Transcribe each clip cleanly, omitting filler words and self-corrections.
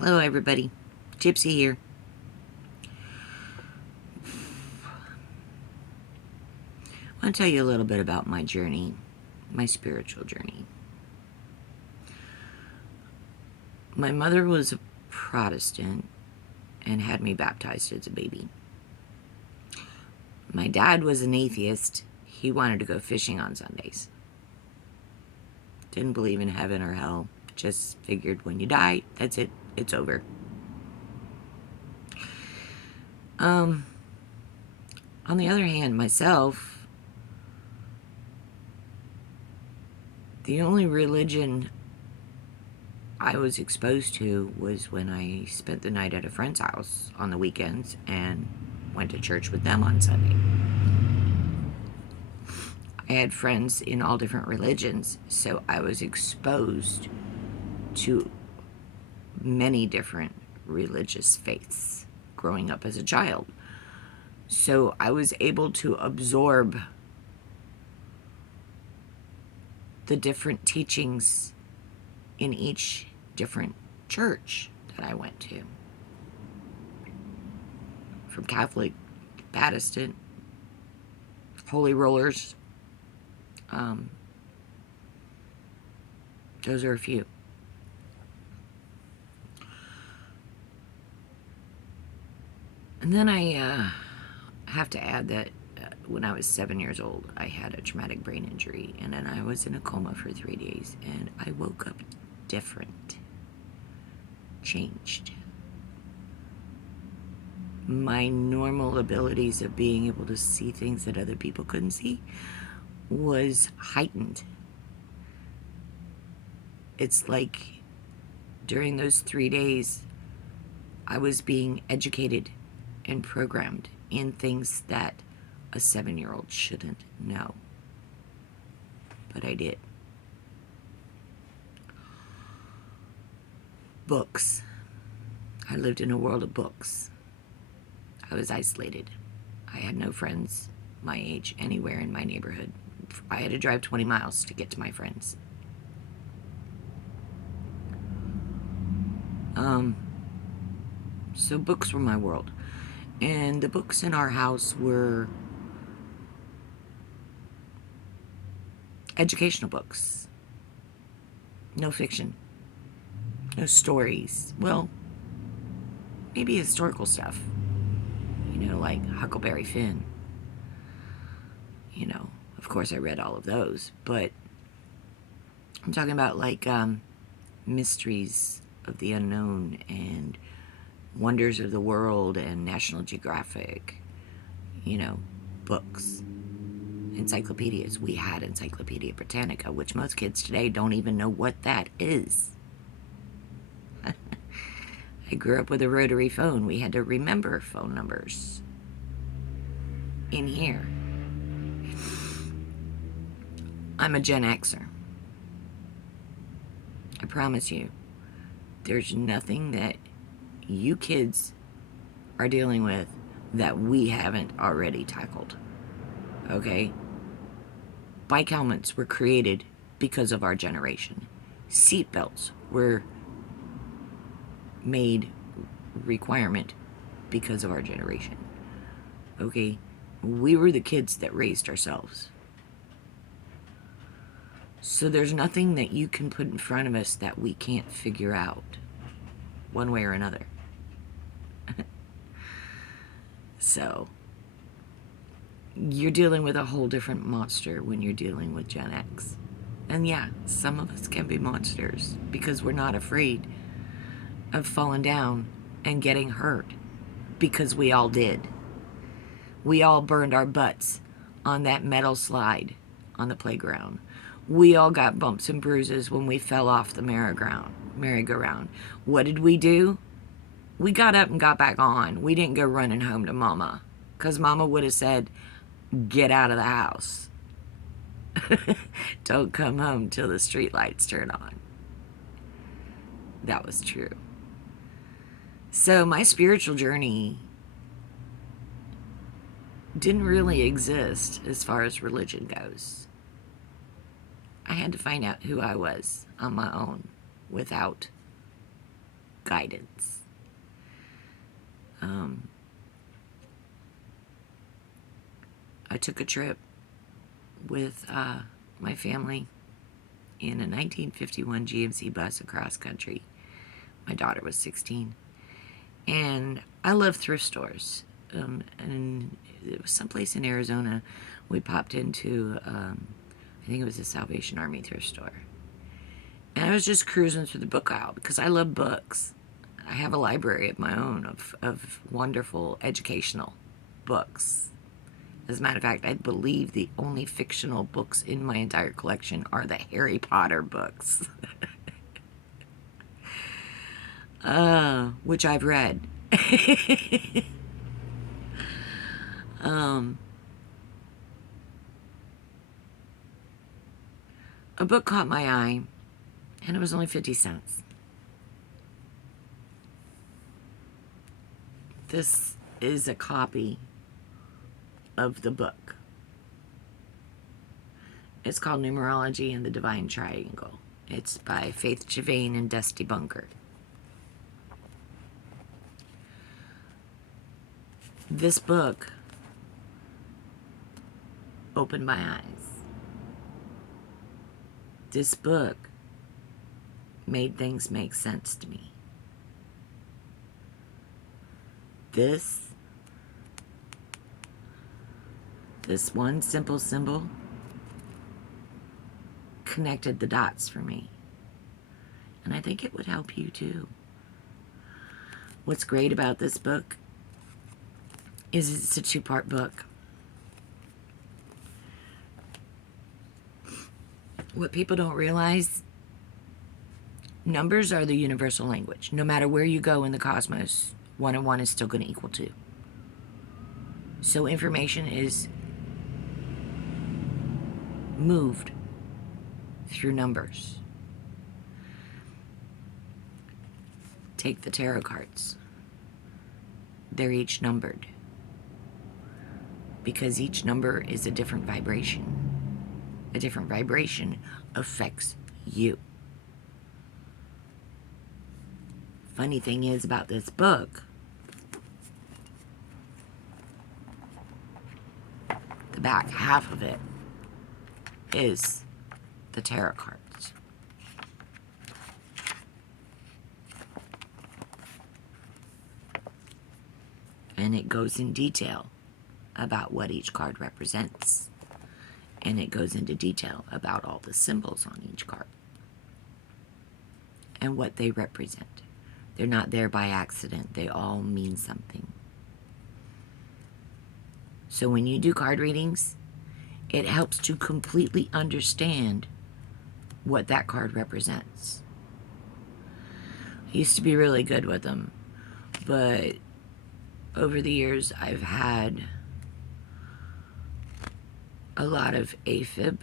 Hello everybody, Gypsy here. I want to tell you a little bit about my journey, my spiritual journey. My mother was a Protestant and had me baptized as a baby. My dad was an atheist. He wanted to go fishing on Sundays. Didn't believe in heaven or hell. Just figured when you die, that's it. It's over. On the other hand, myself, the only religion I was exposed to was when I spent the night at a friend's house on the weekends and went to church with them on Sunday. I had friends in all different religions, so I was exposed to many different religious faiths growing up as a child. So I was able to absorb the different teachings in each different church that I went to. From Catholic, Protestant, Holy Rollers. Those are a few. And then I have to add that when I was 7 years old, I had a traumatic brain injury, and then I was in a coma for 3 days, and I woke up different, changed. My normal abilities of being able to see things that other people couldn't see was heightened. It's like during those 3 days, I was being educated and programmed in things that a 7-year-old shouldn't know. But I did. Books. I lived in a world of books. I was isolated. I had no friends my age anywhere in my neighborhood. I had to drive 20 miles to get to my friends. So books were my world. And the books in our house were educational books. No fiction. No stories. Well, maybe historical stuff. You know, like Huckleberry Finn. You know, of course I read all of those, but I'm talking about like Mysteries of the Unknown and Wonders of the World and National Geographic, you know, books, encyclopedias. We had Encyclopedia Britannica, which most kids today don't even know what that is. I grew up with a rotary phone. We had to remember phone numbers in here. I'm a Gen Xer. I promise you, there's nothing that you kids are dealing with that we haven't already tackled. Okay? Bike helmets were created because of our generation. Seatbelts were made requirement because of our generation. Okay? We were the kids that raised ourselves. So there's nothing that you can put in front of us that we can't figure out one way or another. So you're dealing with a whole different monster when you're dealing with Gen X. And yeah, some of us can be monsters because we're not afraid of falling down and getting hurt, because we all did. We all burned our butts on that metal slide on the playground. We all got bumps and bruises when we fell off the merry-go-round. What did we do? We got up and got back on. We didn't go running home to Mama, because Mama would have said, get out of the house. Don't come home till the street lights turn on. That was true. So my spiritual journey didn't really exist as far as religion goes. I had to find out who I was on my own without guidance. I took a trip with my family in a 1951 GMC bus across country. My daughter was 16. And I love thrift stores. And it was someplace in Arizona. We popped into, I think it was a Salvation Army thrift store. And I was just cruising through the book aisle because I love books. I have a library of my own of wonderful educational books. As a matter of fact, I believe the only fictional books in my entire collection are the Harry Potter books. Which I've read. A book caught my eye, and it was only 50 cents. This is a copy of the book. It's called Numerology and the Divine Triangle. It's by Faith Chivane and Dusty Bunker. This book opened my eyes. This book made things make sense to me. This one simple symbol connected the dots for me. And I think it would help you too. What's great about this book is it's a 2-part book. What people don't realize, numbers are the universal language. No matter where you go in the cosmos, 1 and 1 is still going to equal 2. So information is moved through numbers. Take the tarot cards. They're each numbered because each number is a different vibration. A different vibration affects you. Funny thing is about this book, the back half of it is the tarot cards. And it goes in detail about what each card represents. And it goes into detail about all the symbols on each card and what they represent. They're not there by accident. They all mean something. So when you do card readings, it helps to completely understand what that card represents. I used to be really good with them, but over the years I've had a lot of AFib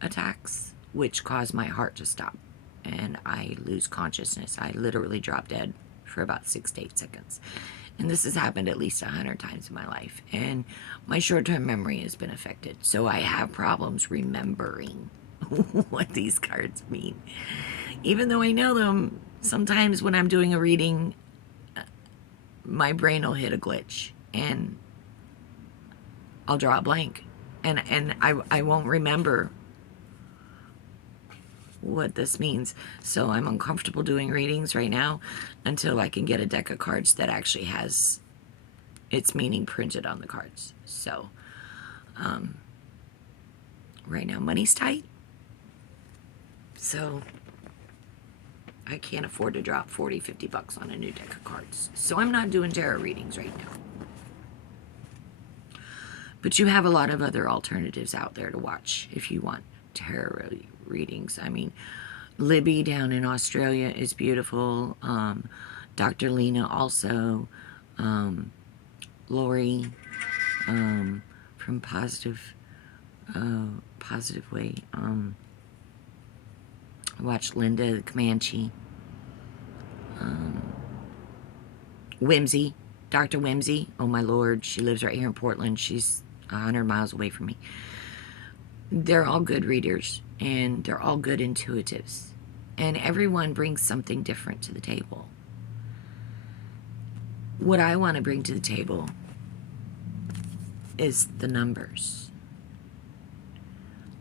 attacks, which cause my heart to stop and I lose consciousness. I literally drop dead for about 6 to 8 seconds. And this has happened at least 100 times in my life. And my short-term memory has been affected. So I have problems remembering what these cards mean. Even though I know them, sometimes when I'm doing a reading, my brain will hit a glitch and I'll draw a blank. And I won't remember what this means. So I'm uncomfortable doing readings right now until I can get a deck of cards that actually has its meaning printed on the cards. So right now money's tight, so I can't afford to drop 40, 50 bucks on a new deck of cards. So I'm not doing tarot readings right now. But you have a lot of other alternatives out there to watch if you want tarot readings. I mean, Libby down in Australia is beautiful. Dr. Lena also. Lori from Positive Way. I watched Linda the Comanche. Whimsy. Dr. Whimsy. Oh my Lord. She lives right here in Portland. She's 100 miles away from me. They're all good readers and they're all good intuitives, and everyone brings something different to the table. What I want to bring to the table is the numbers.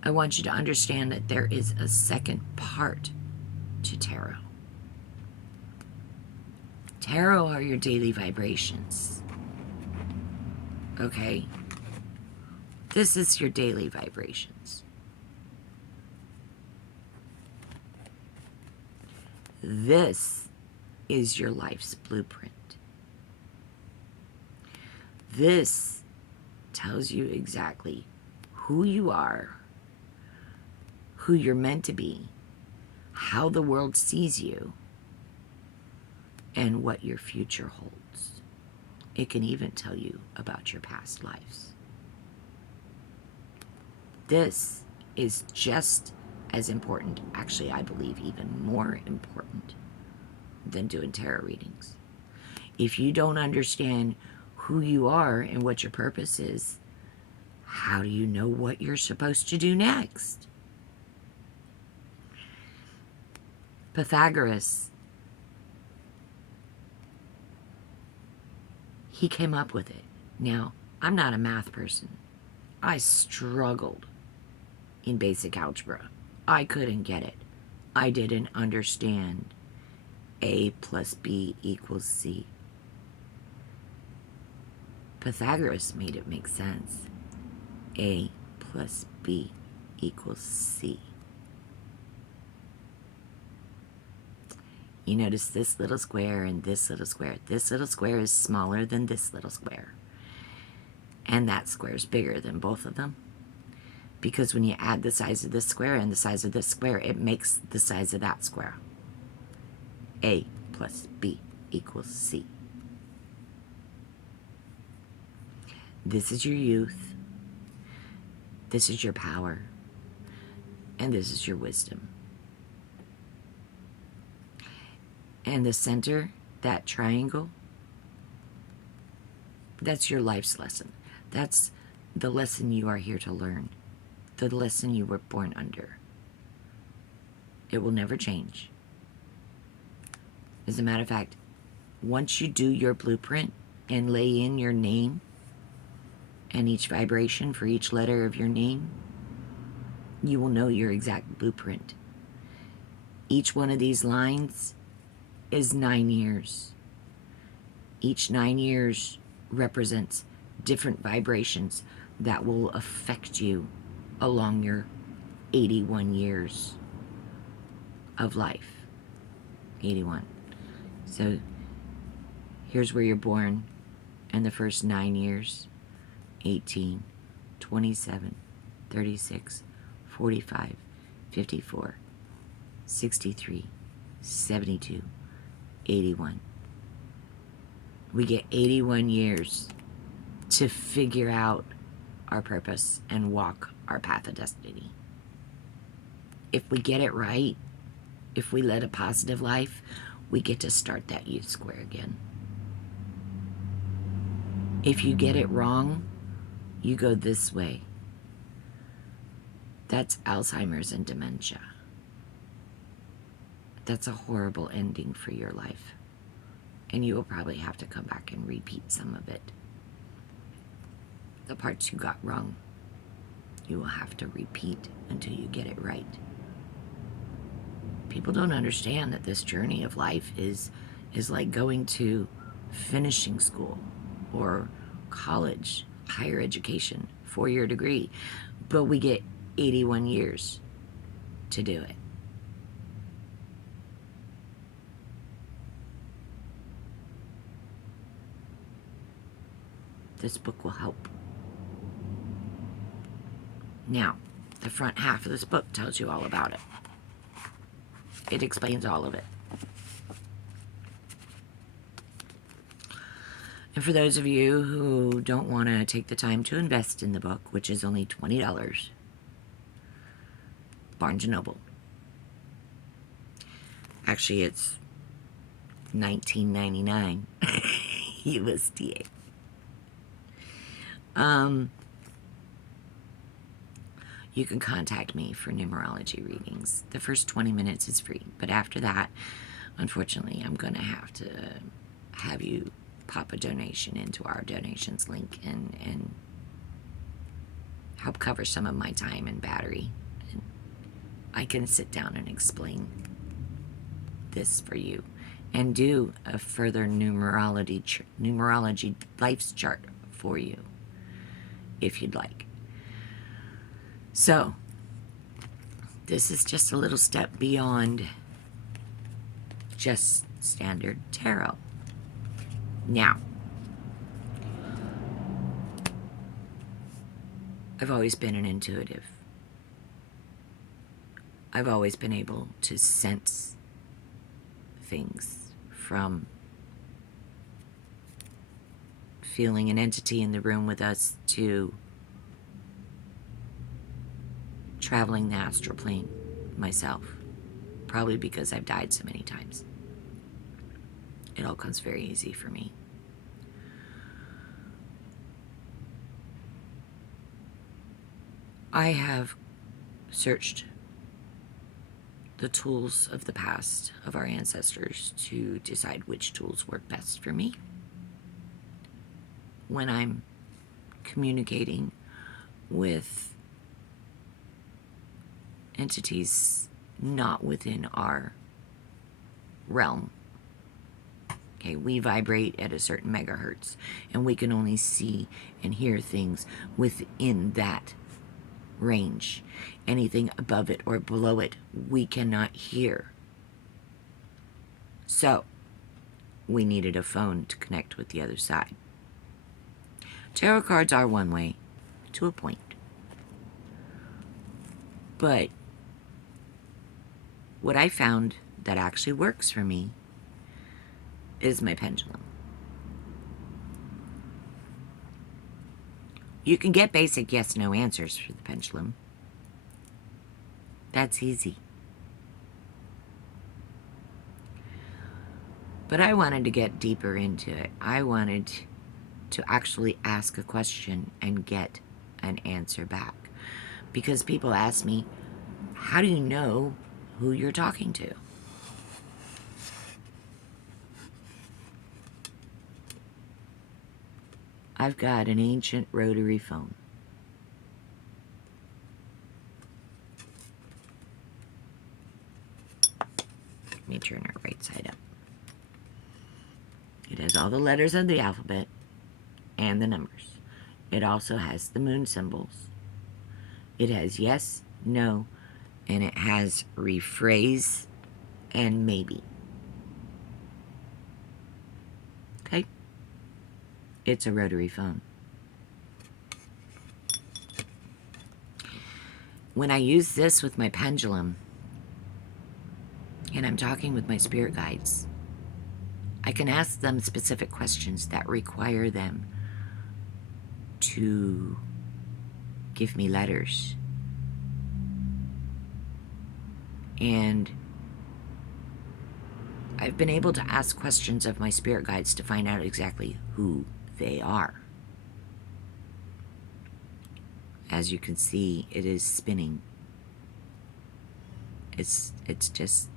I want you to understand that there is a second part to tarot. Tarot are your daily vibrations. Okay? This is your daily vibrations. This is your life's blueprint. This tells you exactly who you are, who you're meant to be, how the world sees you, and what your future holds. It can even tell you about your past lives. This is just as important, actually I believe even more important than doing tarot readings. If you don't understand who you are and what your purpose is, how do you know what you're supposed to do next? Pythagoras, he came up with it. Now, I'm not a math person. I struggled in basic algebra. I couldn't get it. I didn't understand A plus B equals C. Pythagoras made it make sense. A plus B equals C. You notice this little square and this little square. This little square is smaller than this little square. And that square is bigger than both of them. Because when you add the size of this square and the size of this square, it makes the size of that square. A plus B equals C. This is your youth. This is your power. And this is your wisdom. And the center, that triangle, that's your life's lesson. That's the lesson you are here to learn. The lesson you were born under. It will never change. As a matter of fact, once you do your blueprint and lay in your name and each vibration for each letter of your name, you will know your exact blueprint. Each one of these lines is 9 years. Each 9 years represents different vibrations that will affect you along your 81 years of life. 81. So here's where you're born, and the first 9 years: 18, 27, 36, 45, 54, 63, 72, 81. We get 81 years to figure out our purpose and walk our path of destiny. If we get it right, if we lead a positive life, we get to start that youth square again. If you get it wrong, you go this way. That's Alzheimer's and dementia. That's a horrible ending for your life. And you will probably have to come back and repeat some of it. The parts you got wrong, you will have to repeat until you get it right. People don't understand that this journey of life is like going to finishing school or college, higher education, 4-year degree, but we get 81 years to do it. This book will help. Now, the front half of this book tells you all about it. It explains all of it. And for those of you who don't want to take the time to invest in the book, which is only $20, Barnes & Noble. Actually, it's $19.99 USDA. You can contact me for numerology readings. The first 20 minutes is free, but after that, unfortunately, I'm going to have you pop a donation into our donations link and help cover some of my time and battery. And I can sit down and explain this for you and do a further numerology life's chart for you if you'd like. So this is just a little step beyond just standard tarot. Now, I've always been an intuitive. I've always been able to sense things, from feeling an entity in the room with us to traveling the astral plane myself, probably because I've died so many times. It all comes very easy for me. I have searched the tools of the past of our ancestors to decide which tools work best for me when I'm communicating with entities not within our realm. Okay, we vibrate at a certain megahertz, and we can only see and hear things within that range. Anything above it or below it, we cannot hear. So, we needed a phone to connect with the other side. Tarot cards are one way, to a point. But what I found that actually works for me is my pendulum. You can get basic yes-no answers for the pendulum. That's easy. But I wanted to get deeper into it. I wanted to actually ask a question and get an answer back. Because people ask me, how do you know who you're talking to? I've got an ancient rotary phone. Let me turn it right side up. It has all the letters of the alphabet and the numbers. It also has the moon symbols. It has yes, no, and it has rephrase and maybe. Okay? It's a rotary phone. When I use this with my pendulum, and I'm talking with my spirit guides, I can ask them specific questions that require them to give me letters. And I've been able to ask questions of my spirit guides to find out exactly who they are. As you can see, it is spinning. It's just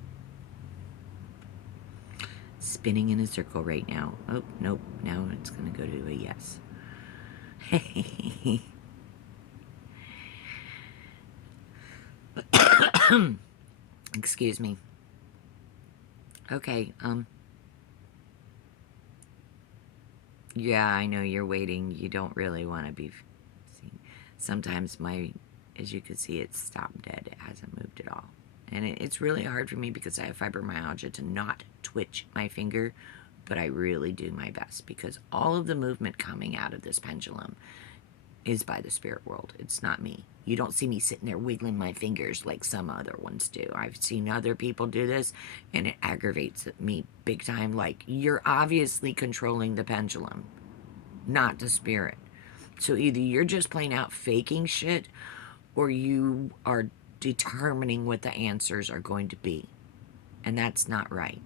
spinning in a circle right now. Oh, nope. Now it's going to go to a yes. Excuse me. Okay, yeah, I know you're waiting. You don't really want to be seen. Sometimes as you can see, it's stopped dead. It hasn't moved at all. And it's really hard for me because I have fibromyalgia to not twitch my finger, but I really do my best because all of the movement coming out of this pendulum is by the spirit world. It's not me. You don't see me sitting there wiggling my fingers like some other ones do. I've seen other people do this, and it aggravates me big time. Like, you're obviously controlling the pendulum, not the spirit. So either you're just plain out faking shit, or you are determining what the answers are going to be. And that's not right.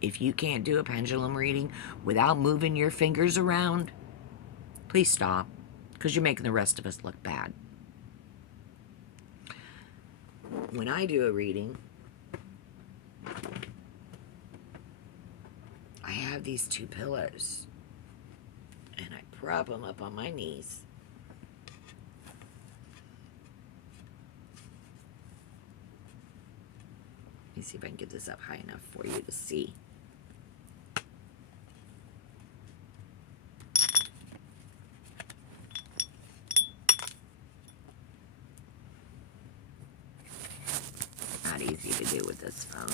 If you can't do a pendulum reading without moving your fingers around, please stop, because you're making the rest of us look bad. When I do a reading, I have these two pillows, and I prop them up on my knees. Let me see if I can get this up high enough for you to see. Not easy to do with this phone.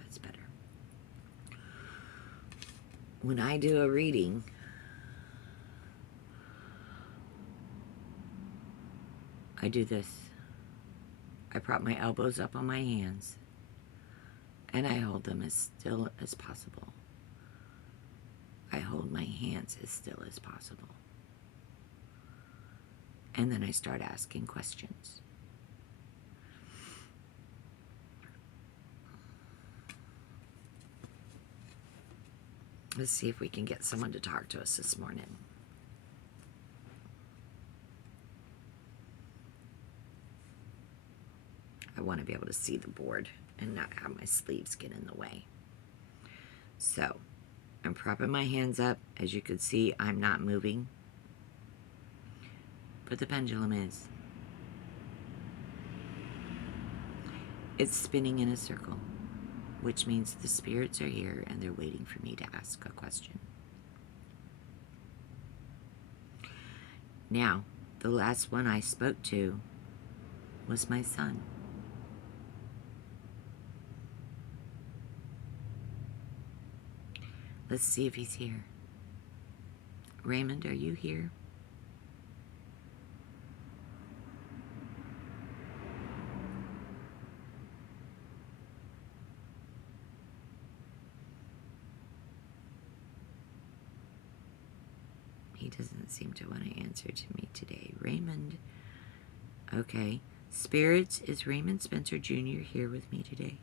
That's better. When I do a reading, I do this. I prop my elbows up on my hands, and I hold them as still as possible. I hold my hands as still as possible. And then I start asking questions. Let's see if we can get someone to talk to us this morning. I want to be able to see the board and not have my sleeves get in the way. So, I'm propping my hands up. As you can see, I'm not moving. But the pendulum is. It's spinning in a circle, which means the spirits are here and they're waiting for me to ask a question. Now, the last one I spoke to was my son. Let's see if he's here. Raymond, are you here? He doesn't seem to want to answer to me today. Raymond. Okay. Spirits, is Raymond Spencer Jr. here with me today?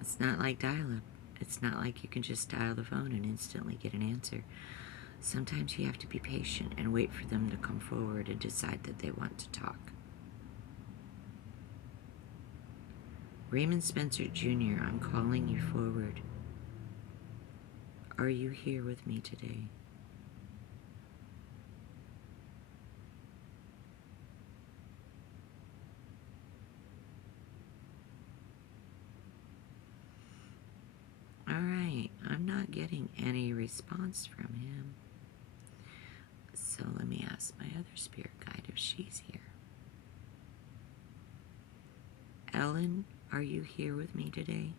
It's not like dial-up. It's not like you can just dial the phone and instantly get an answer. Sometimes you have to be patient and wait for them to come forward and decide that they want to talk. Raymond Spencer Jr., I'm calling you forward. Are you here with me today? Alright, I'm not getting any response from him. So let me ask my other spirit guide if she's here. Ellen, are you here with me today?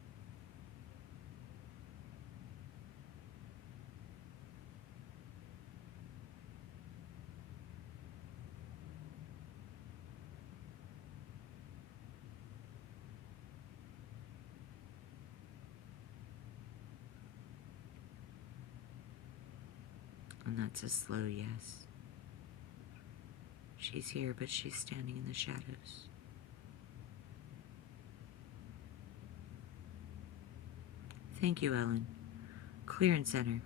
And that's a slow yes. She's here, but she's standing in the shadows. Thank you, Ellen. Clear and center.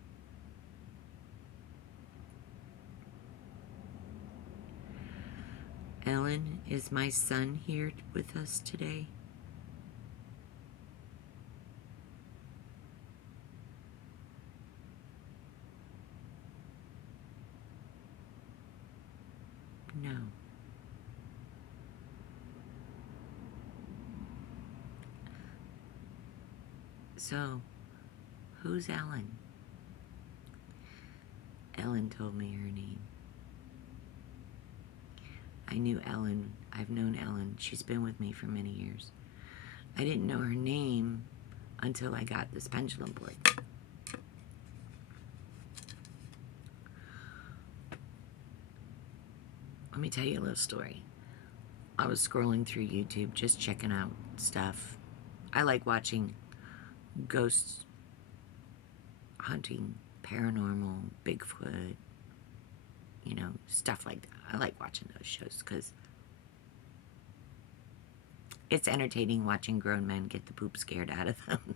Ellen, is my son here with us today? No. So, who's Ellen? Ellen told me her name. I knew Ellen. I've known Ellen. She's been with me for many years. I didn't know her name until I got this pendulum board. Let me tell you a little story. I was scrolling through YouTube just checking out stuff. I like watching ghosts hunting, paranormal, Bigfoot, you know, stuff like that. I like watching those shows because It's entertaining watching grown men get the poop scared out of them.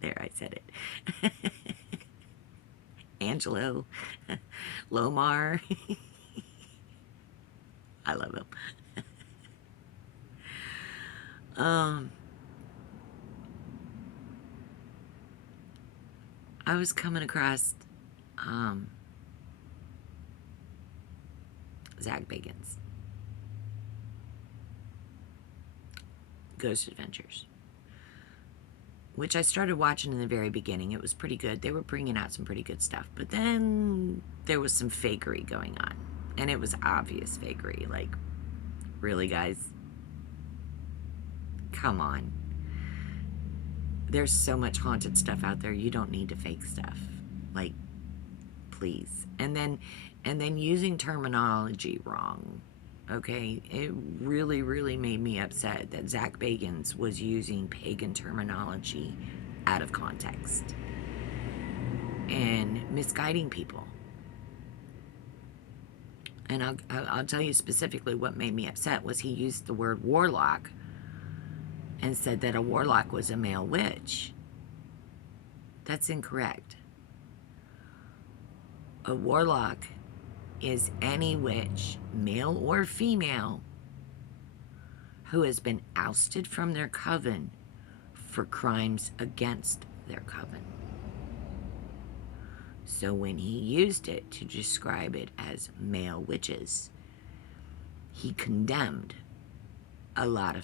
There, I said it. Angelo, Lomar. I love him. I was coming across Zach Bagans' Ghost Adventures, which I started watching in the very beginning. It was pretty good. They were bringing out some pretty good stuff, but then there was some fakery going on, and it was obvious fakery. Like, really, guys? Come on. There's so much haunted stuff out there. You don't need to fake stuff. Like, please. And then using terminology wrong. Okay, it really, really made me upset that Zach Bagans was using pagan terminology out of context and misguiding people. And I'll tell you specifically what made me upset was he used the word warlock and said that a warlock was a male witch. That's incorrect. A warlock is any witch, male or female, who has been ousted from their coven for crimes against their coven. So when he used it to describe it as male witches, he condemned a lot of